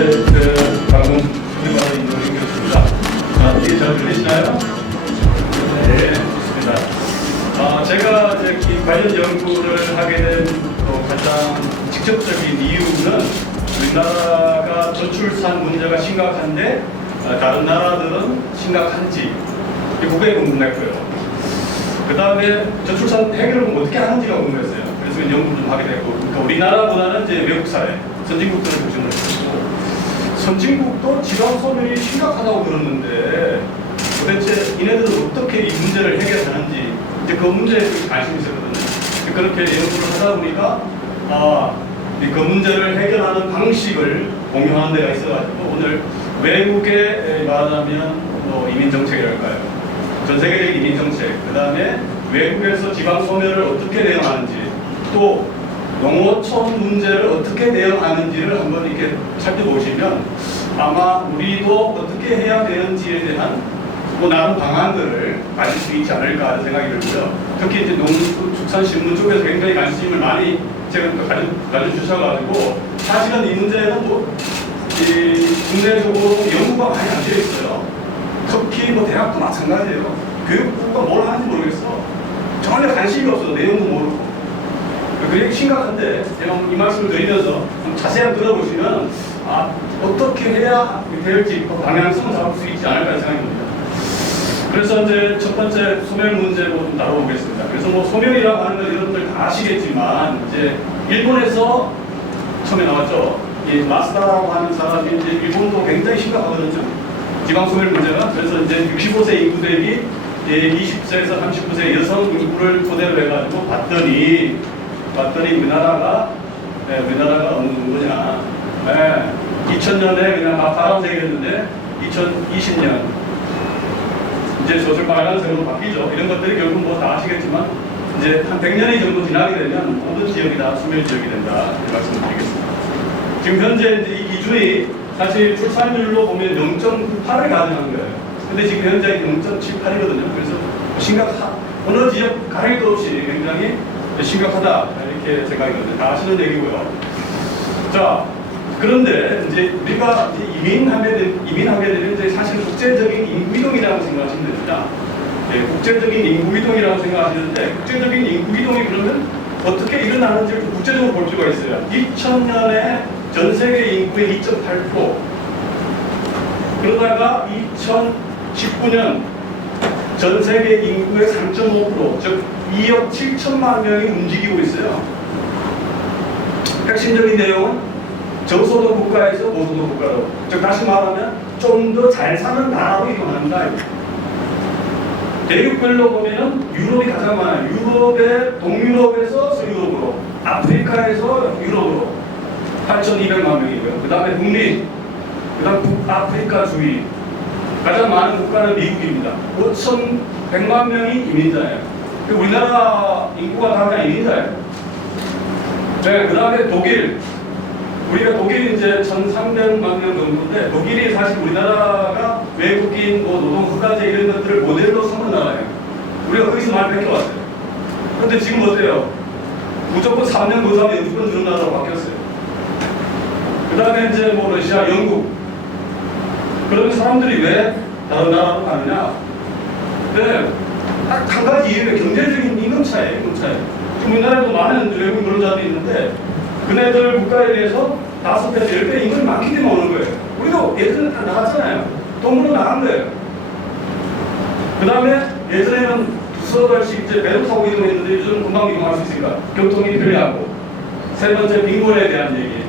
방금 소개받은 이동희 교수입니다. 이게 잘 들리시나요? 네, 좋습니다. 제가 이 관련 연구를 하게 된 가장 직접적인 이유는 우리나라가 저출산 문제가 심각한데 다른 나라들은 심각한지 그게 궁금했고요. 그 다음에 저출산 해결을 어떻게 하는지가 궁금했어요. 그래서 연구를 좀 하게 됐고, 그러니까 우리나라보다는 이제 외국 사회, 선진국들을 보증을 했고, 선진국도 지방 소멸이 심각하다고 들었는데 도대체 이네들은 어떻게 이 문제를 해결하는지 이제 그 문제에 관심이 있었거든요. 그렇게 연구를 하다 보니까 그 문제를 해결하는 방식을 공유하는 데가 있어가지고 오늘 외국의 말하자면 이민 정책이랄까요? 전 세계적인 이민 정책, 그 다음에 외국에서 지방 소멸을 어떻게 대응하는지, 또 농어촌 문제를 어떻게 대응하는지를 한번 이렇게 살펴보시면 아마 우리도 어떻게 해야 되는지에 대한 나름 방안들을 가질 수 있지 않을까 하는 생각이 들고요. 특히 이제 농축산신문 쪽에서 굉장히 관심을 많이 제가 가져주셔가지고 사실은 이 문제는 국내적으로 연구가 많이 안 되어 있어요. 특히 대학도 마찬가지예요. 교육부가 뭘 하는지 모르겠어. 전혀 관심이 없어. 내용도 모르고. 그게 심각한데 제가 이 말씀을 드리면서 좀 자세히 들어보시면 어떻게 해야 될지 방향성을 잡을 수 있지 않을까 생각이 듭니다. 그래서 이제 첫 번째 소멸 문제로 좀 다뤄보겠습니다. 그래서 소멸이라고 하는 건 여러분들 다 아시겠지만 이제 일본에서 처음에 나왔죠. 이 마스다라고 하는 사람이 이제 일본도 굉장히 심각하거든요. 지방 소멸 문제가. 그래서 이제 65세 인구 대비 20세에서 39세 여성 인구를 토대로 해가지고 봤더니 우리나라가 어느 정도냐. 2000년에 그냥 막 파란색이었는데 2020년 이제 저쪽 빨간색으로 바뀌죠. 이런 것들이 결국 다 아시겠지만 이제 한 100년이 정도 지나게 되면 모든 지역이 다 소멸 지역이 된다. 이렇게 말씀드리겠습니다. 지금 현재 이제 이 기준이 사실 출산율로 보면 0.98을 가정한 거예요. 근데 지금 현재 0.78이거든요. 그래서 어느 지역 가리도 없이 굉장히 심각하다. 이렇게 생각이 드는데 다 아시는 얘기고요. 자, 그런데 이제 우리가 이민하게 되면 이제 사실 국제적인 인구이동이라고 생각하시면 됩니다. 네, 국제적인 인구이동이라고 생각하시는데 국제적인 인구이동이 그러면 어떻게 일어나는지를 국제적으로 볼 필요가 있어요. 2000년에 전 세계 인구의 2.8%, 그러다가 2019년 전 세계 인구의 3.5%, 즉 2억 7천만 명이 움직이고 있어요. 핵심적인 내용은 저소득 국가에서 고소득 국가로, 즉 다시 말하면 좀 더 잘 사는 나라로 이동합니다. 대륙별로 보면은 유럽이 가장 많아요. 동유럽에서 서유럽으로, 아프리카에서 유럽으로 8,200만 명이고요. 그 다음에 북미, 그 다음 북아프리카 주위, 가장 많은 국가는 미국입니다. 5,100만 명이 이민자예요. 우리나라 인구가 다 그냥 이민자예요. 네, 그 다음에 독일. 우리가 독일이 이제 1,300만 명 정도인데, 독일이 사실 우리나라가 외국인, 노동 후가제 이런 것들을 모델로 삼은 나라예요. 우리가 거기서 많이 뺏겨왔어요. 그런데 지금 어때요? 무조건 3년 더 사면 무조건 그런 나라로 바뀌었어요. 그 다음에 이제 러시아, 영국. 그런 사람들이 왜 다른 나라로 가느냐? 네, 딱 한 가지 이유가 경제적인 임금차예요. 지금 우리나라에도 많은 외국인 노동자들이 있는데 그네들 국가에 대해서 5배에서 10배 임금이 많기 때문에 오는 거예요. 우리도 예전에 다 나갔잖아요. 돈으로 나간 거예요. 그 다음에 예전에는 두서 달씩 이제 배로 타고 이동했는데 요즘 금방 이동할 수 있으니까 교통이 편리하고, 세 번째 빈곤에 대한 얘기,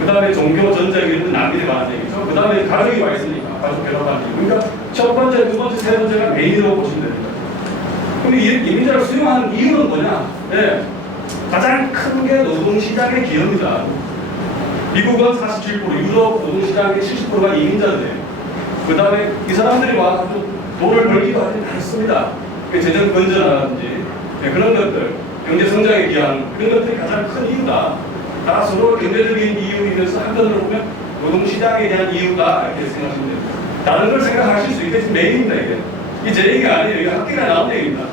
그 다음에 종교 전쟁 이런 난민에 관한 얘기죠. 그 다음에 가족이 와 있으니까 가족 결합하는 얘기. 그러니까 첫 번째, 두 번째, 세 번째가 메인이라고 보시면 됩니다. 그럼 이민자를 수용하는 이유는 뭐냐? 네. 가장 큰 게 노동시장의 기여입니다. 미국은 47%, 유럽 노동시장의 70%가 이민자들이에요. 그 다음에 이 사람들이 와서 돈을 벌기도 하지 않습니다. 재정 건전하든지 그런 것들, 경제 성장에 기여하는 그런 것들이 가장 큰 이유다. 다 서로 경제적인 이유이면서 한편으로 보면 노동시장에 대한 이유다. 이렇게 생각하시면 됩니다. 다른 걸 생각하실 수 있겠지만 메인입니다. 이게 제 얘기가 아니에요. 이게 학계가 나온 얘기입니다.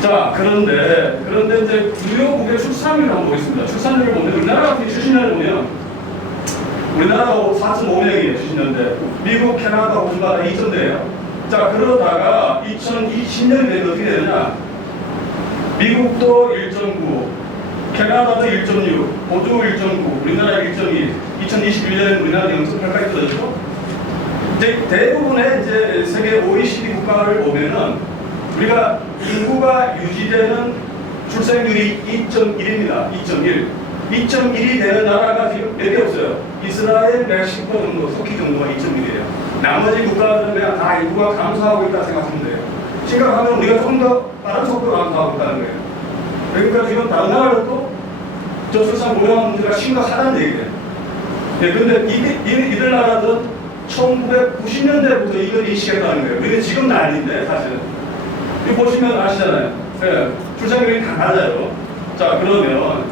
자, 그런데 이제 주요국의 출산율을 한번 보겠습니다. 출산율을 보면 우리나라 같은 70년을 보면 우리나라가 4.5명이에요, 70년대. 미국, 캐나다, 호주가 2.0대예요. 자, 그러다가 2020년이 되면 어떻게 되느냐? 미국도 1.9, 캐나다도 1.6, 호주 1.9, 우리나라 1.2, 2021년에 우리나라 0.8까지 떨어졌죠? 이제 대부분의 이제 세계 OECD 국가를 보면은 우리가 인구가 유지되는 출생률이 2.1입니다. 2.1. 2.1이 되는 나라가 지금 몇 개 없어요. 이스라엘, 멕시코 정도, 터키 정도가 2.1이에요. 나머지 국가들은 그냥 다 인구가 감소하고 있다 생각하면 돼요. 심각하면 우리가 좀 더 빠른 속도로 감소하고 있다는 거예요. 그러니까 지금 다른 나라들도 저출산 고령 문제가 심각하다는 얘기예요. 예, 근데 이들 나라들은 1990년대부터 이걸 인식했다는 거예요. 근데 지금은 아닌데, 사실은. 이거 보시면 아시잖아요. 예, 출산율이 다 낮아요. 자, 그러면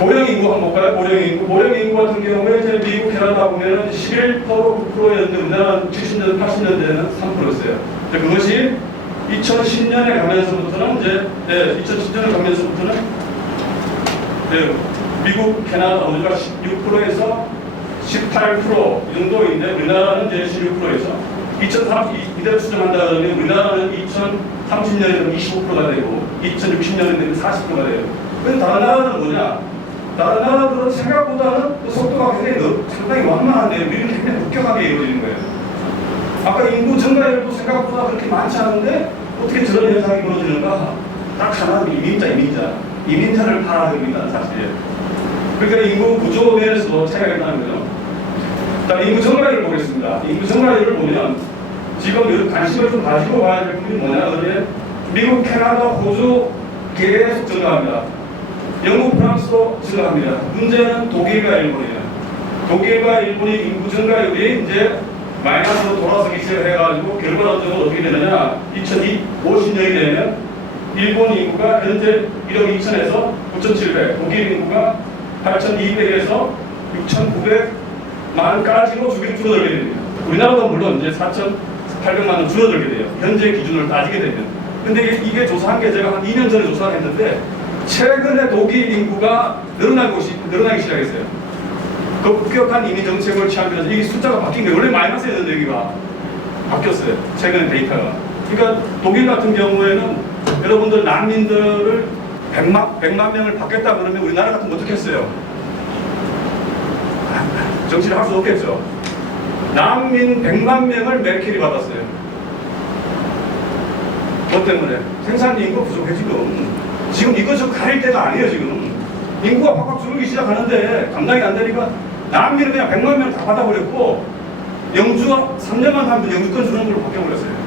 고령 인구 한번 볼까요? 고령 인구 같은 경우에 이제 미국, 캐나다 보면은 11% 9%였는데 우리나라는 70년대, 80년대에는 3%였어요. 그것이 2010년에 가면서부터는 이제 2010년에 가면서부터는 미국, 캐나다, 호주가 16%에서 18% 이 정도인데 우리나라는 이제 16%에서 2030 이대로 추정한다 그러면 우리나라는 2030년에 되면 25%가 되고 2060년에 되면 40%가 돼요. 그런데 다른 나라는 뭐냐? 다른 나라들은 생각보다는 그 속도가 굉장히 상당히 완만한데 우리는 굉장히 급격하게 이루어지는 거예요. 아까 인구 증가율도 생각보다 그렇게 많지 않은데 어떻게 저런 현상이 벌어지는가? 딱 하나는 이민자를 팔아듭니다, 사실. 그러니까 인구 구조 면에서도 차이가 있다는 거죠. 자, 인구 증가율을 보겠습니다. 인구 증가율을 보면 지금 관심을 좀 가지고 봐야 될 부분이 뭐냐 그러면 미국, 캐나다, 호주 계속 증가합니다. 영국, 프랑스도 증가합니다. 문제는 독일과 일본이에요. 독일과 일본이 인구 증가율이 이제 마이너스로 돌아서기 시작해가지고 결과적으로 어떻게 되느냐 2050년이 되면 일본 인구가 현재 1억 2천에서 9,700, 독일 인구가 8,200에서 6,900만까지로 줄어들게 됩니다. 우리나라도 물론 이제 4,800만 원 줄어들게 돼요. 현재 기준을 따지게 되면. 근데 이게 조사한 게 제가 한 2년 전에 조사했는데 최근에 독일 인구가 늘어나기 시작했어요. 급격한 이민 정책을 취하면서 이게 숫자가 바뀐 거예요. 원래 마이너스였는데 여기가 바뀌었어요. 최근에 데이터가. 그러니까 독일 같은 경우에는 여러분들 난민들을 100만 명을 받겠다 그러면 우리나라 같은 거 어떻게 했어요? 정치를 할 수 없겠죠. 난민 100만 명을 메르켈이 받았어요. 뭐 때문에? 생산 인구 부족해 지금 이거 좀 가릴 때가 아니에요 지금. 인구가 팍팍 줄기 시작하는데 감당이 안 되니까 난민을 그냥 100만 명 다 받아버렸고 영주가 3년만 하면 영주권 주는 걸로 바뀌어버렸어요.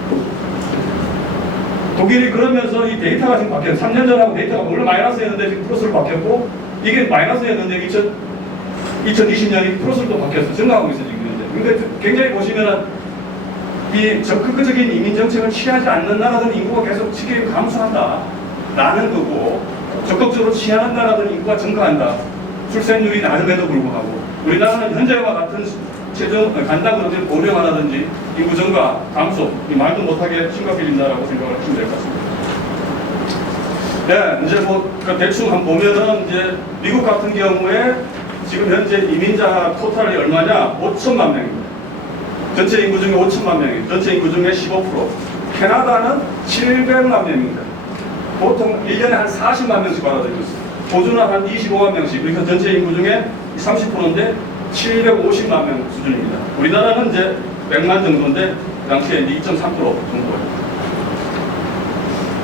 독일이 그러면서 이 데이터가 지금 바뀌어요. 3년 전하고 데이터가 원래 마이너스였는데 지금 플러스로 바뀌었고 이게 마이너스였는데 2020년이 플러스로 바뀌었어요. 증가하고 있어요 지금. 그러니까 굉장히 보시면은 이 적극적인 이민 정책을 취하지 않는 나라들은 인구가 계속 지금 감소한다라는 거고 적극적으로 취하는 나라들은 인구가 증가한다. 출생률이 낮음에도 불구하고 우리나라는 현재와 같은 간단한 고령화라든지 인구 증가, 감소 이 말도 못하게 심각해진다라고 생각을 하시면 될 것 같습니다. 네, 이제 뭐 대충 한번 보면은 이제 미국 같은 경우에 지금 현재 이민자 토탈이 얼마냐? 5천만 명입니다. 전체 인구 중에 5천만 명이에요. 전체 인구 중에 15%. 캐나다는 700만 명입니다. 보통 1년에 한 40만 명씩 받아들이고 있어요. 호주는 한 25만 명씩. 그러니까 전체 인구 중에 30%인데 750만 명 수준입니다. 우리나라는 이제 100만 정도인데 그 당시에 이제 2.3% 정도예요.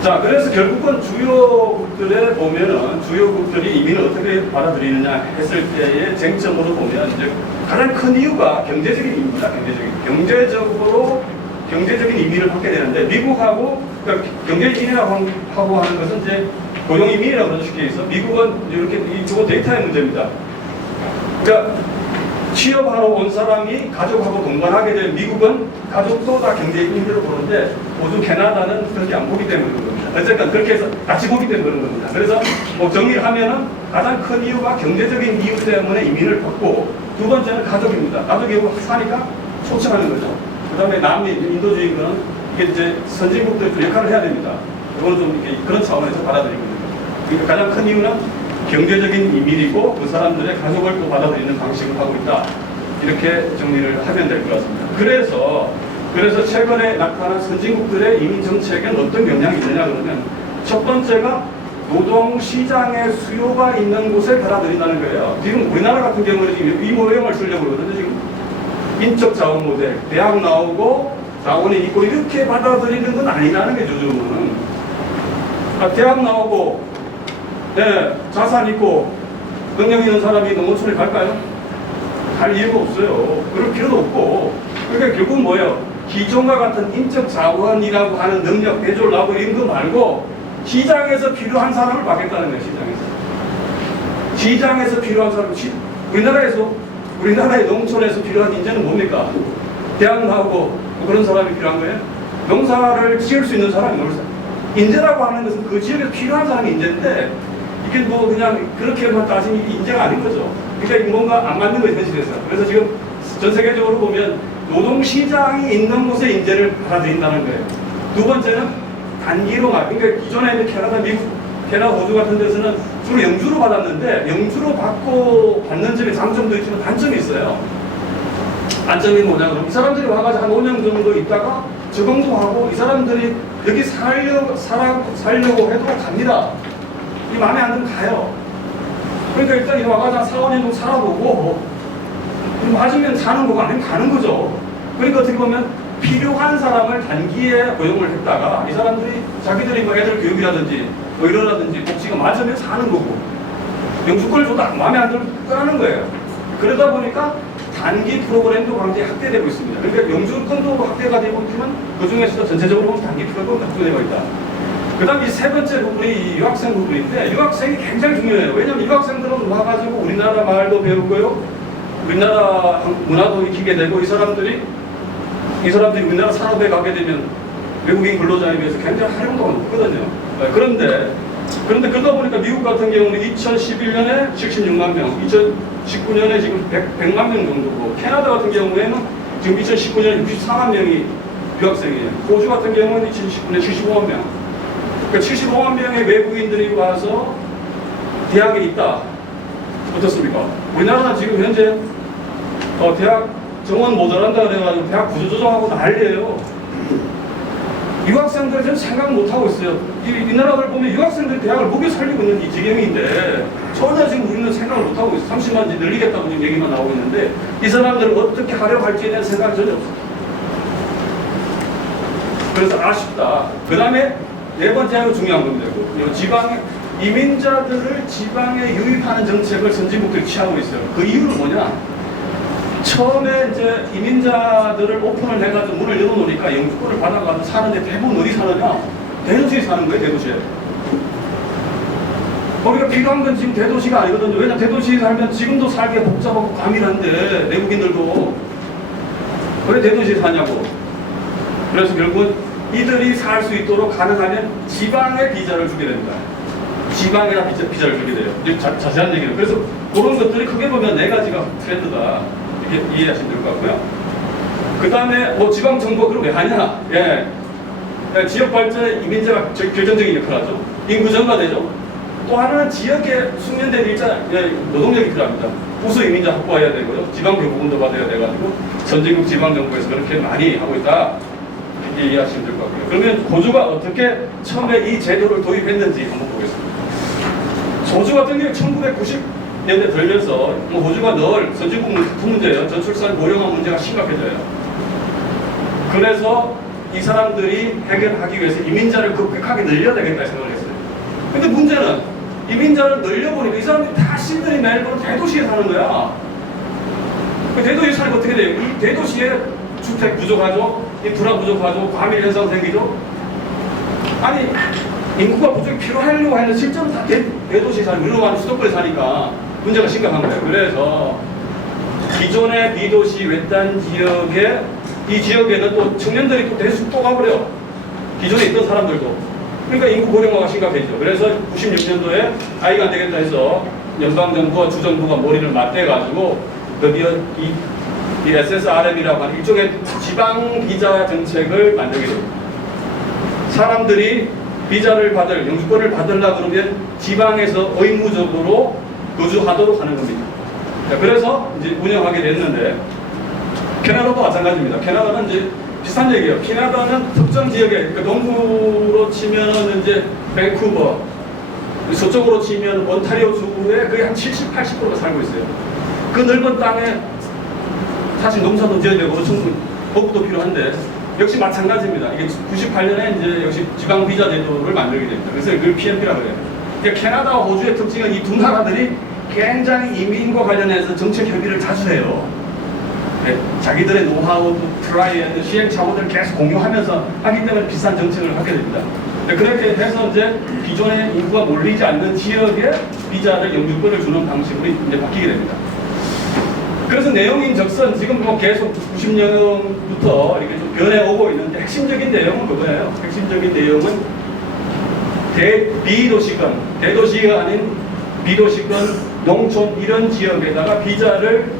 자, 그래서 결국은 주요국들에 보면은 주요국들이 이민을 어떻게 받아들이느냐 했을 때의 쟁점으로 보면 이제 가장 큰 이유가 경제적인 이유입니다. 경제적인 이민을 받게 되는데 미국하고 그러니까 경제 이민이라고 하는 것은 이제 고용 이민이라고 그러죠. 쉽게 해서 미국은 이렇게 이거 데이터의 문제입니다. 그러니까 취업하러 온 사람이 가족하고 동반하게 되면 미국은 가족도 다 경제 이민으로 보는데 호주, 캐나다는 그렇게 안 보기 때문에 그런 겁니다. 어쨌든 그렇게 해서 같이 보기 때문에 그런 겁니다. 그래서 뭐 정리를 하면은 가장 큰 이유가 경제적인 이유 때문에 이민을 받고 두 번째는 가족입니다. 가족이 사니까 초청하는 거죠. 그 다음에 남미, 인도주의는 이게 이제 선진국들 역할을 해야 됩니다. 그건 좀 이렇게 그런 차원에서 받아들이거든요. 그러니까 가장 큰 이유는 경제적인 이밀이고 그 사람들의 가족을 또 받아들이는 방식을 하고 있다. 이렇게 정리를 하면 될 것 같습니다. 그래서 최근에 나타난 선진국들의 이민 정책에 어떤 영향이 있느냐 그러면 첫 번째가 노동시장의 수요가 있는 곳에 받아들인다는 거예요. 지금 우리나라 같은 경우는 지금 이 모형을 쓰려고 그러거든요. 지금 인적 자원 모델, 대학 나오고 자원이 있고 이렇게 받아들이는 건 아니라는 게 요즘은. 대학 나오고 자산 있고 능력 있는 사람이 농어촌에 갈까요? 갈 이유가 없어요. 그럴 필요도 없고. 그러니까 결국 뭐예요? 기존과 같은 인적 자원이라고 하는 능력, 배조를 하고 이런 거 말고 시장에서 필요한 사람을 받겠다는 거예요. 시장에서 필요한 사람. 우리나라의 농촌에서 필요한 인재는 뭡니까? 대학 나오고 그런 사람이 필요한 거예요? 농사를 지을 수 있는 사람이 농사. 인재라고 하는 것은 그 지역에 필요한 사람이 인재인데 이게 뭐 그냥 그렇게만 따지면 인재가 아닌 거죠. 그러니까 뭔가 안 맞는 거예요, 현실에서. 그래서 지금 전 세계적으로 보면 노동시장이 있는 곳에 인재를 받아들인다는 거예요. 두 번째는 단기로만, 그러니까 기존에 캐나다, 미국, 캐나다, 호주 같은 데서는 주로 영주로 받았는데 영주로 받는 점에 장점도 있지만 단점이 있어요. 단점이 뭐냐 그러면 이 사람들이 와가지고 한 5년 정도 있다가 적응도 하고 이 사람들이 여기 살려고 해도 갑니다. 이 마음에 안 들면 가요. 그러니까 일단 이 와가지고 한 4, 5년 정도 살아보고 맞으면 사는 거고 아니면 가는 거죠. 그러니까 어떻게 보면 필요한 사람을 단기에 고용을 했다가 이 사람들이 자기들이 뭐 애들 교육이라든지 뭐 이러라든지 복지가 맞으면 사는 거고 영주권을 줘도 마음에 안 들면 끄라는 거예요. 그러다 보니까 단기 프로그램도 굉장히 확대되고 있습니다. 그러니까 영주권도 확대가 되고 있지만 그 중에서도 전체적으로 보면 단기 프로그램도 확대되고 있다. 그 다음 이 세 번째 부분이 유학생 부분인데 유학생이 굉장히 중요해요. 왜냐하면 유학생들은 와가지고 우리나라 말도 배우고요. 우리나라 문화도 익히게 되고 이 사람들이 우리나라 산업에 가게 되면 외국인 근로자에 비해서 굉장히 활용도가 높거든요. 그런데 그러다 보니까 미국 같은 경우는 2011년에 76만 명, 2019년에 지금 100만 명 정도고 캐나다 같은 경우에는 지금 2019년에 64만 명이 유학생이에요. 호주 같은 경우는 2019년에 75만 명. 그러니까 75만 명의 외국인들이 와서 대학에 있다. 어떻습니까? 우리나라는 지금 현재 대학 정원 모자란다 그래가지고 대학 구조조정하고 난리예요. 유학생들 좀 생각 못하고 있어요. 이 나라들 보면 유학생들 대학을 먹여 살리고 있는 이 지경인데 전혀 지금 우리는 생각을 못하고 있어요. 30만 늘리겠다고 지금 얘기만 나오고 있는데 이 사람들은 어떻게 하려고 할지에 대한 생각이 전혀 없어요. 그래서 아쉽다. 그 다음에 네 번째로 중요한 겁니다. 이민자들을 지방에 유입하는 정책을 선진국들이 취하고 있어요. 그 이유는 뭐냐? 처음에 이제 이민자들을 오픈을 해가지고 문을 열어놓으니까 영주권을 받아가지고 사는데 대부분 어디 사느냐? 대도시에 사는 거예요, 대도시에. 거기가 필요한 건 지금 대도시가 아니거든요. 왜냐면 대도시에 살면 지금도 살기가 복잡하고 과밀한데, 내국인들도. 왜 대도시에 사냐고. 그래서 결국은 이들이 살 수 있도록 가능하면 지방에 비자를 주게 됩니다. 지방에다 비자를 주게 돼요. 자세한 얘기는. 그래서 그런 것들이 크게 보면 네 가지가 트렌드다. 이렇게 이해하시면 될 것 같고요. 그 다음에 뭐 지방정부가 그걸 왜 하냐? 지역 발전에 이민자가 결정적인 역할을 하죠. 인구 증가되죠. 또 하나는 지역에 숙련된 노동력이 필요합니다. 우수 이민자 확보해야 되고요. 지방 교부금도 받아야 돼가지고 선진국 지방정부에서 그렇게 많이 하고 있다. 이렇게 이해하시면 될 것 같고요. 그러면 호주가 어떻게 처음에 이 제도를 도입했는지 한번 보겠습니다. 호주 같은 경우 1990년대 들면서 호주가 늘 선진국 문제예요. 저출산 고령화 문제가 심각해져요. 그래서 이 사람들이 해결하기 위해서 이민자를 급격하게 늘려야 되겠다 생각을 했어요. 근데 문제는 이민자를 늘려보니까 이 사람들이 다 시드니, 멜버른 대도시에 사는 거야. 그 대도시에 살면 어떻게 돼요? 이 대도시에 주택 부족하죠? 인프라 부족하죠? 과밀 현상 생기죠? 아니 인구가 부족이 필요하려고 하는 실제로 다 대도시에 살고 이런 많은 수도권에 사니까 문제가 심각한 거예요. 그래서 기존의 B도시 외딴 지역에 이 지역에는 또 청년들이 또 대수 또 가버려요. 기존에 있던 사람들도. 그러니까 인구 고령화가 심각해지죠. 그래서 96년도에 아이가 안 되겠다 해서 연방정부와 주정부가 머리를 맞대가지고 드디어 이 SSRM이라고 하는 일종의 지방비자 정책을 만들게 됩니다. 사람들이 비자를 받을, 영주권을 받으려 그러면 지방에서 의무적으로 거주하도록 하는 겁니다. 그래서 이제 운영하게 됐는데, 캐나다도 마찬가지입니다. 캐나다는 이제 비슷한 얘기예요. 캐나다는 특정 지역에, 그러니까 동부로 치면은 이제 밴쿠버, 서쪽으로 치면 온타리오 주에 거의 한 70, 80%가 살고 있어요. 그 넓은 땅에 사실 농사도 지어야 되고 충분히 보급도 필요한데, 역시 마찬가지입니다. 이게 98년에 이제 역시 지방 비자 제도를 만들게 됩니다. 그래서 그걸 PNP라고 해요. 그러니까 캐나다와 호주의 특징은 이 두 나라들이 굉장히 이민과 관련해서 정책 협의를 자주 해요. 네, 자기들의 노하우, 트라이앤, 시행착오들을 계속 공유하면서 하기 때문에 비슷한 정책을 하게 됩니다. 네, 그렇게 해서 이제 기존의 인구가 몰리지 않는 지역에 비자를 영주권을 주는 방식으로 이제 바뀌게 됩니다. 그래서 내용인 적선 지금 뭐 계속 90년부터 이렇게 좀 변해오고 있는데 핵심적인 내용은 그거예요. 핵심적인 내용은 비도시권, 대도시가 아닌 비도시권, 농촌 이런 지역에다가 비자를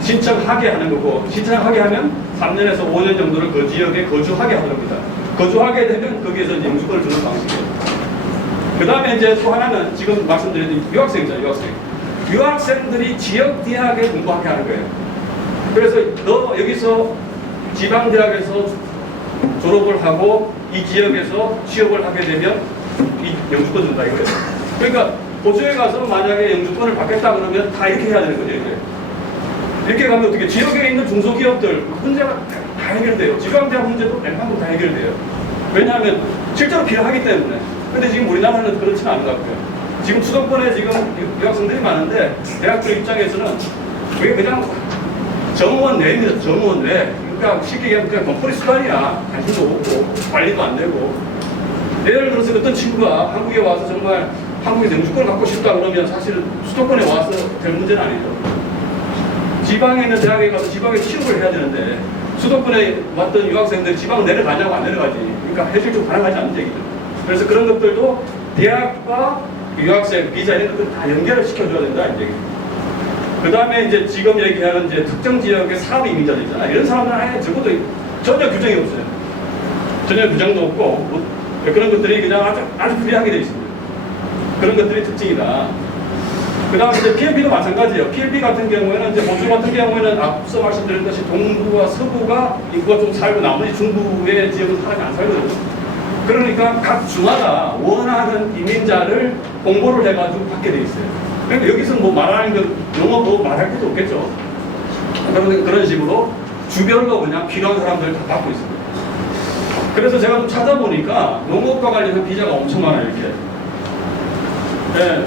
신청하게 하는 거고, 신청하게 하면 3년에서 5년 정도를 그 지역에 거주하게 하는 겁니다. 거주하게 되면 거기에서 이제 영주권을 주는 방식이에요. 그 다음에 이제 또 하나는 지금 말씀드린 유학생이죠, 유학생. 유학생들이 지역 대학에 공부하게 하는 거예요. 그래서 너 여기서 지방 대학에서 졸업을 하고 이 지역에서 취업을 하게 되면 이 영주권 준다 이거예요. 그러니까 호주에 가서 만약에 영주권을 받겠다 그러면 다 이렇게 해야 되는 거죠, 이제. 이렇게 가면 어떻게 지역에 있는 중소기업들 문제가 다 해결돼요. 지방대학 문제도 웬만하면 다 해결돼요. 왜냐하면 실제로 필요하기 때문에. 근데 지금 우리나라는 그렇지는 않은 것 같고요. 지금 수도권에 지금 유학생들이 많은데 대학들 입장에서는 그게 그냥 정원 내입니다. 정원 내. 그러니까 쉽게 얘기하면 그냥 돈벌이 수단이야. 관심도 없고 관리도 안 되고. 예를 들어서 어떤 친구가 한국에 와서 정말 한국의 영주권을 갖고 싶다 그러면 사실은 수도권에 와서 될 문제는 아니죠. 지방에 있는 대학에 가서 지방에 취업을 해야 되는데 수도권에 왔던 유학생들이 지방을 내려가냐고 안 내려가지. 그러니까 현실적으로 가능하지 않는 얘기죠. 그래서 그런 것들도 대학과 유학생, 비자 이런 것들 다 연결을 시켜줘야 된다, 이제. 그 다음에 이제 지금 얘기하는 이제 특정 지역의 사업 이민자들 있잖아. 이런 사람들은 아예 적어도 전혀 규정이 없어요. 전혀 규정도 없고, 뭐 그런 것들이 그냥 아주 불리하게 되어 있습니다. 그런 것들이 특징이다. 그 다음에 이제 PLB도 마찬가지예요. PLB 같은 경우에는 이제 호주 같은 경우에는 앞서 말씀드렸듯이 동부와 서부가 인구가 좀 살고 나머지 중부의 지역은 사람이 안 살거든요. 그러니까 각 주마다 원하는 이민자를 공고를 해가지고 받게 돼 있어요. 그러니까 여기서 뭐 말하는 거 영어 뭐 말할 것도 없겠죠. 그런 식으로 주별로 그냥 필요한 사람들 다 받고 있습니다. 그래서 제가 좀 찾아보니까 농업과 관련된 비자가 엄청 많아요, 이렇게. 네.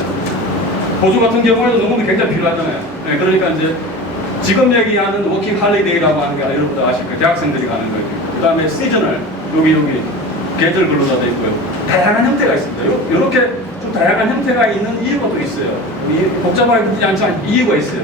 호주 같은 경우에도 농업이 굉장히 필요하잖아요. 네, 그러니까 이제 지금 얘기하는 워킹 할리데이라고 하는 게 여러분들 아실 거예요. 대학생들이 가는 거예요. 그 다음에 시저널, 여기 계절 근로자도 있고요. 다양한 형태가 있습니다. 이렇게 좀 다양한 형태가 있는 이유가 또 있어요. 복잡하지 않지만 이유가 있어요.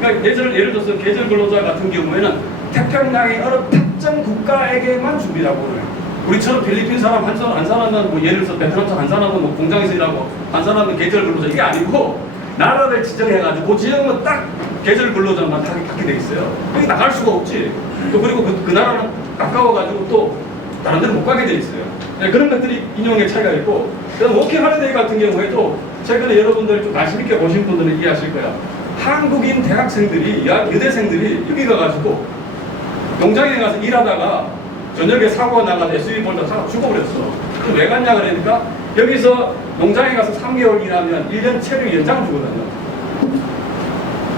그러니까 예를 들어서 계절 근로자 같은 경우에는 태평양의 어느 특정 국가에게만 준비라고 해요. 우리처럼 필리핀 사람 한 사람은 뭐 예를 들어서 베트남 사람 한 사람은 뭐 공장에서 일하고 한 사람은 계절 근로자 이게 아니고 나라를 지정해가지고 그 지역은 딱 계절 근로자만 받게 돼 있어요. 거기 나갈 수가 없지. 또 그리고 그 나라는 가까워가지고 또 다른 데는 못 가게 돼 있어요. 네, 그런 것들이 인용의 차이가 있고, 워킹 할리데이 같은 경우에도 최근에 여러분들 좀 관심 있게 보신 분들은 이해하실 거야. 한국인 대학생들이, 여대생들이 여기 가가지고 농장에 가서 일하다가 저녁에 사고가 나가서 SUV 몰다 차가 죽어버렸어. 그럼 왜 갔냐 그러니까 여기서 농장에 가서 3개월 일하면 1년 체류 연장 주거든요.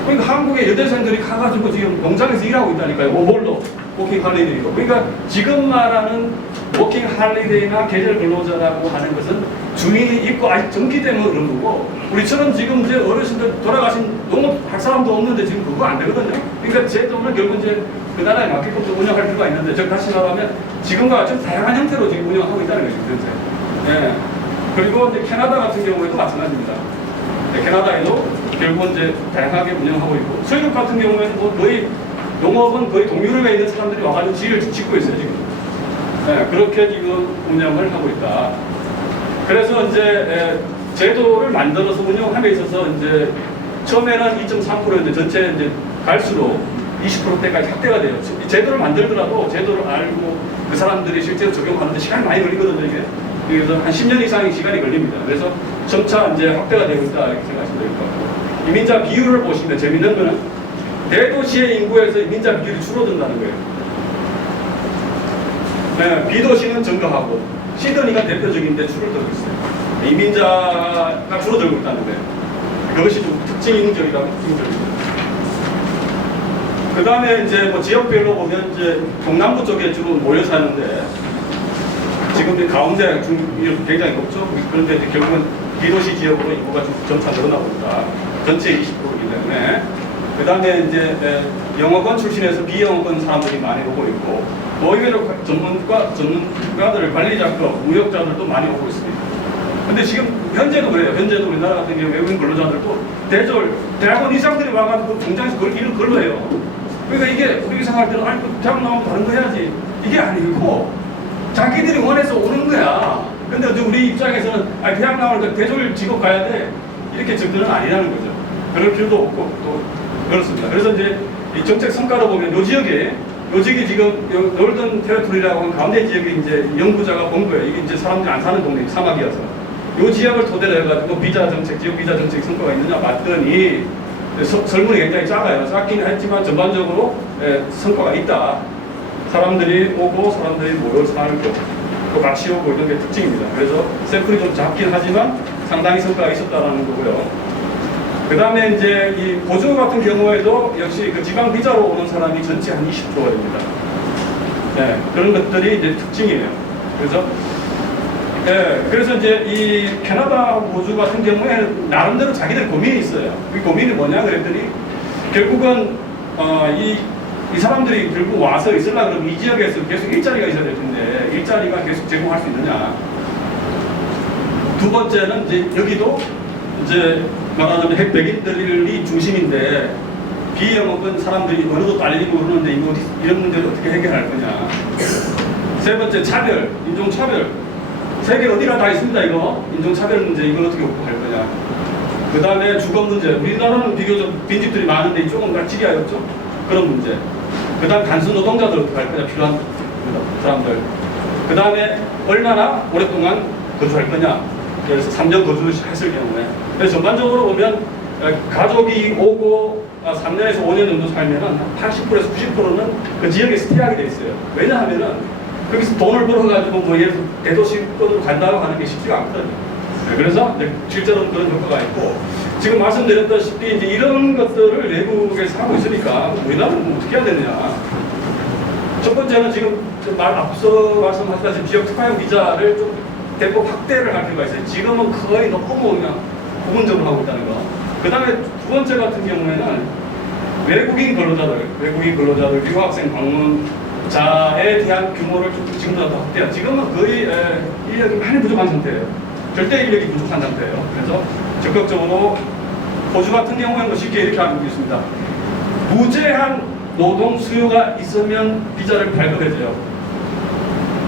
그러니까 한국의 여대생들이 가가지고 지금 농장에서 일하고 있다니까요. 뭘로? 워킹 할리데이로. 그러니까 지금 말하는 워킹 할리데이나 계절 근로자라고 하는 것은 주민이 있고 아직 정기 때문에 그런 거고, 우리처럼 지금 이제 어르신들 돌아가신 농업할 사람도 없는데 지금 그거 안 되거든요. 그러니까 제도는 결국 이제 그 나라에 맞게끔 좀 운영할 필요가 있는데, 저 다시 말하면 지금과 좀 다양한 형태로 지금 운영하고 있다는 거죠, 현재. 예. 그리고 이제 캐나다 같은 경우에도 마찬가지입니다. 네, 캐나다에도 결국은 이제 다양하게 운영하고 있고, 서유럽 같은 경우에는 뭐 거의 농업은 거의 동유럽에 있는 사람들이 와가지고 지를 짓고 있어요, 지금. 네, 그렇게 지금 운영을 하고 있다. 그래서 이제 제도를 만들어서 운영함에 있어서 이제 처음에는 2.3%였는데 전체 이제 갈수록 20%대까지 확대가 돼요. 이 제도를 만들더라도 제도를 알고 그 사람들이 실제로 적용하는데 시간이 많이 걸리거든요, 이게. 그래서 한 10년 이상의 시간이 걸립니다. 그래서 점차 이제 확대가 되고 있다 이렇게 생각하시면 될 것 같고, 이민자 비율을 보시면 재밌는 거는 대도시의 인구에서 이민자 비율이 줄어든다는 거예요. 네, B도시는 증가하고 시드니가 대표적인데 줄어들고 있어요. 이민자가 줄어들고 있다는 거예요. 그것이 좀 특징적이라고 특징적입니다. 그 다음에 이제 뭐 지역별로 보면 이제 동남부 쪽에 주로 모여 사는데 지금 가운데 중이 굉장히 높죠. 그런데 이제 결국은 B도시 지역으로 인구가 좀 점차 늘어나고 있다. 전체 20%이기 때문에. 그 다음에 이제 영어권 출신에서 비영어권 사람들이 많이 오고 있고, 의외로 전문가들, 관리자급, 무역자들도 많이 오고 있습니다. 근데 지금 현재도 그래요. 현재도 우리나라 같은 경우 외국인 근로자들도 대학원 이상들이 와가지고 공장에서 일을 근로해요. 그러니까 이게 우리가 생각할 때는 아니 대학 나오면 다른 거 해야지, 이게 아니고 자기들이 원해서 오는 거야. 근데 우리 입장에서는 아니 대학 나오니까 대졸 직업 가야 돼, 이렇게 접근은 아니라는 거죠. 그럴 필요도 없고 또 그렇습니다. 그래서 이제 이 정책 성과로 보면 요 지역이 지금 노르던 테리토리라고 하는 가운데 지역이 이제 연구자가 본 거예요. 이게 이제 사람들이 안 사는 동네, 사막이어서. 요 지역을 토대로 해가지고 비자 정책, 지역 비자 정책 성과가 있느냐 봤더니 설문이 굉장히 작아요. 작기는 했지만 전반적으로 성과가 있다. 사람들이 오고 사람들이 모여 살고 또 같이 오고 이런 게 특징입니다. 그래서 샘플이 좀 작긴 하지만 상당히 성과가 있었다라는 거고요. 그 다음에 이제 이 고주 같은 경우에도 역시 그 지방 비자로 오는 사람이 전체 한 20%가 됩니다. 네, 그런 것들이 이제 특징이에요. 그래서 이제 이 캐나다 호주 같은 경우에는 나름대로 자기들 고민이 있어요. 그 고민이 뭐냐 그랬더니 결국은 이 사람들이 결국 와서 있으려고 그러면 이 지역에서 계속 일자리가 있어야 될 텐데 일자리가 계속 제공할 수 있느냐. 두 번째는 이제 여기도 이제 말하자면 백인들이 중심인데 비영어권 사람들이 언어도 딸리고 그러는데 이런 문제를 어떻게 해결할 거냐. 세 번째 차별, 인종차별. 세계 어디나 다 있습니다. 이거 인종차별 문제 이걸 어떻게 극복할 거냐. 그 다음에 주거 문제. 우리나라는 비교적 빈집들이 많은데 이쪽은 갈치기 어렵죠. 그런 문제. 그 다음 단순 노동자들 어떻게 할 거냐. 필요한 사람들. 그 다음에 얼마나 오랫동안 거주할 거냐. 그래서 3년 거주했을 경우에. 그래서 전반적으로 보면 가족이 오고 3년에서 5년 정도 살면은 80%에서 90%는 그 지역에 스테이하게 돼 있어요. 왜냐하면은 거기서 돈을 벌어가지고 뭐 예를 들어 대도시권으로 간다고 하는 게 쉽지가 않거든요. 그래서 실제로는 그런 효과가 있고, 지금 말씀드렸다시피 이제 이런 것들을 외국에서 하고 있으니까 우리나라는 뭐 어떻게 해야 되느냐. 첫 번째는 지금 앞서 말씀하셨다시피 지역 특화형 비자를 좀 대폭 확대를 할 필요가 있어요. 지금은 거의 너무 그냥 부분적으로 하고 있다는 거. 그 다음에 두 번째 같은 경우에는 외국인 근로자들, 유학생 방문자에 대한 규모를 좀 지금보다 더 확대해요. 지금은 거의 인력이 많이 부족한 상태예요. 절대 인력이 부족한 상태예요. 그래서 적극적으로 호주 같은 경우에는 쉽게 이렇게 하고 있습니다. 무제한 노동 수요가 있으면 비자를 발급해줘요.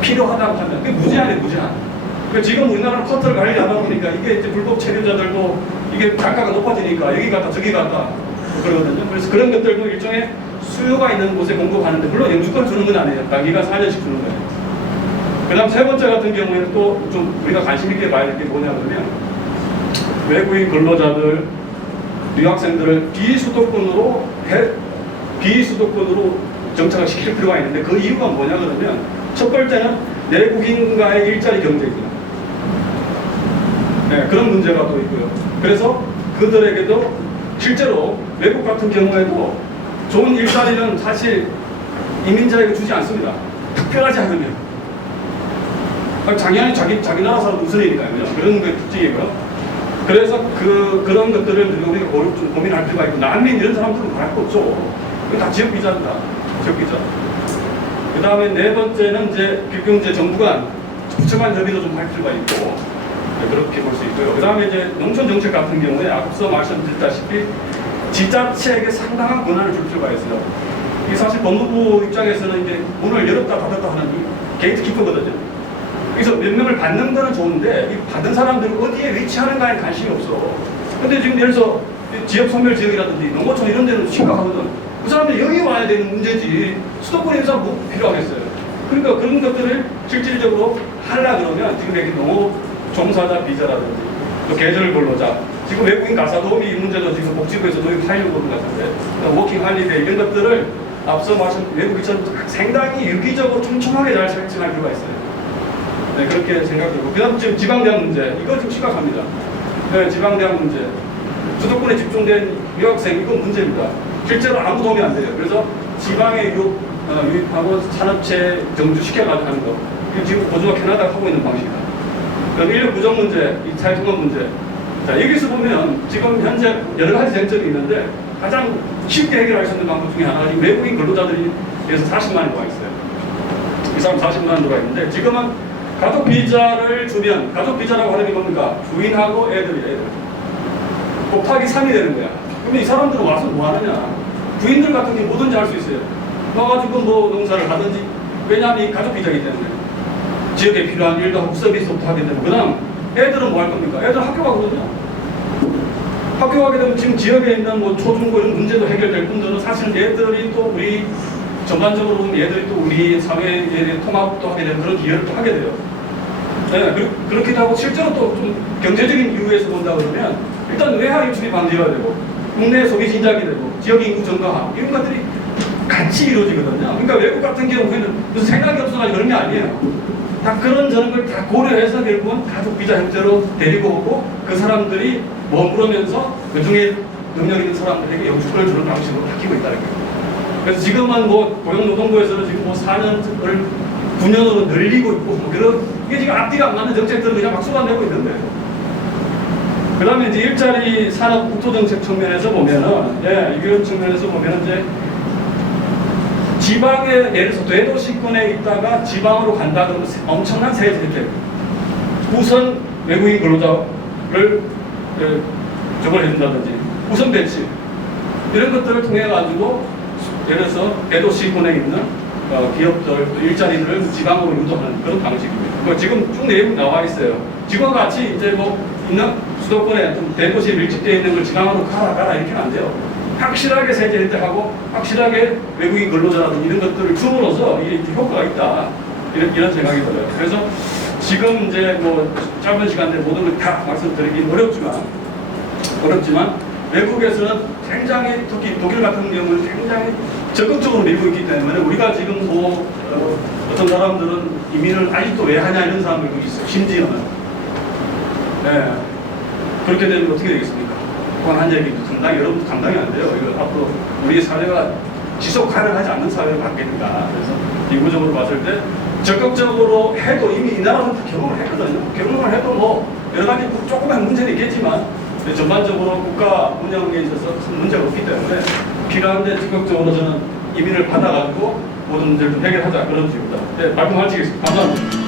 필요하다고 하면. 그게 무제한이에요, 무제한. 지금 우리나라는 쿼터를 관리하다 보니까 이게 이제 불법 체류자들도 이게 단가가 높아지니까 여기 갔다 저기 갔다 그러거든요. 그래서 그런 것들도 일종의 수요가 있는 곳에 공급하는데, 물론 영주권 주는 건 아니에요. 단기가 4년씩 주는 거예요. 그 다음 세 번째 같은 경우에는 또 좀 우리가 관심 있게 봐야 될 게 뭐냐 그러면 외국인 근로자들, 유학생들을 비수도권으로 정착을 시킬 필요가 있는데 그 이유가 뭐냐 그러면 첫 번째는 내국인과의 일자리 경쟁이죠. 네, 그런 문제가 또 있고요. 그래서 그들에게도 실제로 외국 같은 경우에도 좋은 일자리는 사실 이민자에게 주지 않습니다. 특별하지 않으면. 당연히 자기 나라 사람 무슨 일이니까요. 그런 게 특징이고요. 그래서 그런 것들을 우리가 좀 고민할 필요가 있고, 난민 이런 사람들은 말할 거 없죠. 다 지역 비자입니다. 지역 비자. 그 다음에 네 번째는 이제 결국 정부가 부처간 협의도 좀 할 필요가 있고, 그렇게 볼 수 있고요. 그 다음에 이제 농촌 정책 같은 경우에 앞서 말씀드렸다시피 지자체에게 상당한 권한을 줄 필요가 있어요. 이게 사실 법무부 입장에서는 이제 문을 열었다 닫았다 하는 게이트 키퍼거든요. 그래서 몇 명을 받는 거는 좋은데 이 받은 사람들이 어디에 위치하는가에 관심이 없어. 근데 지금 예를 들어서 지역 소멸 지역이라든지 농어촌 이런 데는 심각하거든. 그 사람들이 여기 와야 되는 문제지 수도권에 있는 사람 뭐 필요하겠어요. 그러니까 그런 것들을 실질적으로 하려 그러면 지금 여기 농업 종사자 비자라든지 또 계절 근로자 지금 외국인 가사 도우미 이 문제도 지금 복지부에서 도입하려고 하는 것 같은데 워킹 할리데이 이런 것들을 앞서 말씀 외국인처럼 상당히 유기적으로 촘촘하게 잘 설정할 필요가 있어요. 네, 그렇게 생각되고 그다음 지금 지방대학 문제 이거 좀 심각합니다. 네, 지방대학 문제 수도권에 집중된 유학생 이건 문제입니다. 실제로 아무 도움이 안 돼요. 그래서 지방에 유입하고 산업체 정주시켜가지고 하는 거 지금 고주와 캐나다가 하고 있는 방식이다. 그다음 인력 부족 문제, 이 사회통합 문제. 자, 여기서 보면 지금 현재 여러 가지 쟁점이 있는데 가장 쉽게 해결할 수 있는 방법 중에 하나가 외국인 근로자들이 그래서 40만이 들어와 있어요. 이 사람 40만 들어와 있는데 지금은 가족 비자를 주면 가족 비자라고 하는 게 뭡니까? 부인하고 애들. 곱하기 3이 되는 거야. 그러면 이 사람들은 와서 뭐 하느냐? 부인들 같은 게 뭐든지 할 수 있어요. 와가지고 뭐 농사를 하든지 왜냐하면 이 가족 비자이기 때문에 지역에 필요한 일도 하고 서비스도 하게 되고 그다음 애들은 뭐 할 겁니까? 애들 학교 가거든요. 학교 가게 되면 지금 지역에 있는 뭐 초중고 이런 문제도 해결될 뿐더러 사실은 얘들이 또 우리 전반적으로 보면 얘들이 또 우리 사회의 통합도 하게 되는 그런 기여를 또 하게 돼요. 네, 그렇기도 하고 실제로 또 좀 경제적인 이유에서 본다 그러면 일단 외화 유출이 방지해야 되고 국내 소비 진작이 되고 지역 인구 증가하고 이런 것들이 같이 이루어지거든요. 그러니까 외국 같은 경우에는 무슨 생각이 없어가지고 그런 게 아니에요. 다 그런 저런 걸 다 고려해서 결국은 가족 비자 형태로 데리고 오고 그 사람들이 머무르면서 그 중에 능력 있는 사람들에게 영주권을 주는 방식으로 바뀌고 있다는 거예요. 그래서 지금은 뭐 고용노동부에서는 지금 뭐 4년을 9년으로 늘리고 있고 뭐 그런 이게 지금 앞뒤가 안 맞는 정책들을 그냥 막 쏟아내고 있는데 그 다음에 이제 일자리 산업 국토 정책 측면에서 보면은 이런 측면에서 보면은 이제 지방에 예를 들어서 대도시권에 있다가 지방으로 간다 그러면 엄청난 세제 혜택 우선 외국인 근로자를 저걸 해준다든지 우선 배치 이런 것들을 통해 가지고 예를 들어서 대도시권에 있는 기업들 또 일자리들을 지방으로 유도하는 그런 방식입니다. 지금 쭉 내용이 나와 있어요. 지금과 같이 이제 뭐 있는 수도권에 좀 대도시에 밀집되어 있는 걸 지방으로 가라 이렇게는 안 돼요. 확실하게 세제 혜택하고 확실하게 외국인 근로자라든지 이런 것들을 줌으로써 이게 효과가 있다 이런 생각이 들어요. 그래서 지금 이제 뭐 짧은 시간 내에 모든 걸 다 말씀드리긴 어렵지만 외국에서는 굉장히 특히 독일 같은 경우는 굉장히 적극적으로 밀고 있기 때문에 우리가 지금 뭐 어떤 사람들은 이민을 아직도 왜 하냐 이런 사람들도 있어요. 심지어는 그렇게 되면 어떻게 되겠습니까? 그건 한 얘기도 상당히 여러분도 감당이 안 돼요. 이거 앞으로 우리 사회가 지속 가능하지 않는 사회로 바뀌니까. 그래서 이구적으로 봤을 때 적극적으로 해도 이미 이 나라는 다 경험을 했거든요. 경험을 해도 뭐 여러 가지 조그만 문제는 있겠지만 전반적으로 국가 운영에 있어서 큰 문제가 없기 때문에 필요한데 적극적으로 저는 이민을 받아가지고 모든 문제를 좀 해결하자 그런 식입니다. 네, 말씀 마치겠습니다. 감사합니다.